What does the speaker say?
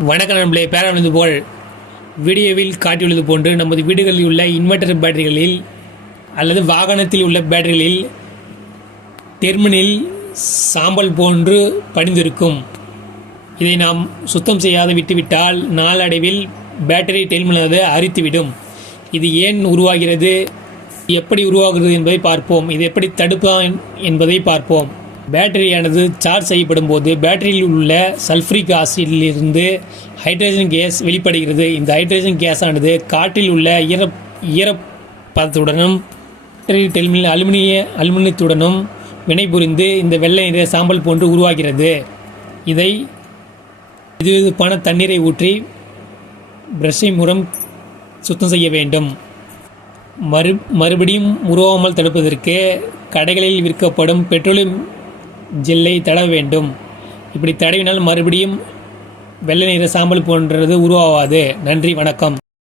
வணக்கம் நண்பர்களே, பேரானது போல் வீடியோவில் காட்டியுள்ளது போன்று நமது வீடுகளில் உள்ள இன்வெர்டர் பேட்டரிகளில் அல்லது வாகனத்தில் உள்ள பேட்டரிகளில் டெர்மினல் சாம்பல் போன்று படிந்திருக்கும். இதை நாம் சுத்தம் செய்யாது விட்டுவிட்டால் நாளடைவில் பேட்டரி டெர்மினல் அரித்துவிடும். இது ஏன் உருவாகிறது, எப்படி உருவாகிறது என்பதை பார்ப்போம். இது எப்படி தடுப்பான் என்பதை பார்ப்போம். பேட்டரியானது சார்ஜ் செய்யப்படும் போது பேட்டரியில் உள்ள சல்ஃபரிக் ஆசிடிலிருந்து ஹைட்ரஜன் கேஸ் வெளிப்படுகிறது. இந்த ஹைட்ரஜன் கேஸ் ஆனது காற்றில் உள்ள ஈரப்பதத்துடனும் பேட்டரி டெர்மினல் அலுமினியத்துடனும் வினைபுரிந்து இந்த வெள்ளை நிற சாம்பல் போன்று உருவாகிறது. இதை வெதுவெதுப்பான தண்ணீரை ஊற்றி பிரஷை மூலம் சுத்தம் செய்ய வேண்டும். மறுபடியும் உருவாமல் தடுப்பதற்கு கடைகளில் விற்கப்படும் பெட்ரோலியம் ஜெல்லை தடவ வேண்டும். இப்படி தடவினால் மறுபடியும் வெள்ளை நிற சாம்பல் போன்றது உருவாகாது. நன்றி, வணக்கம்.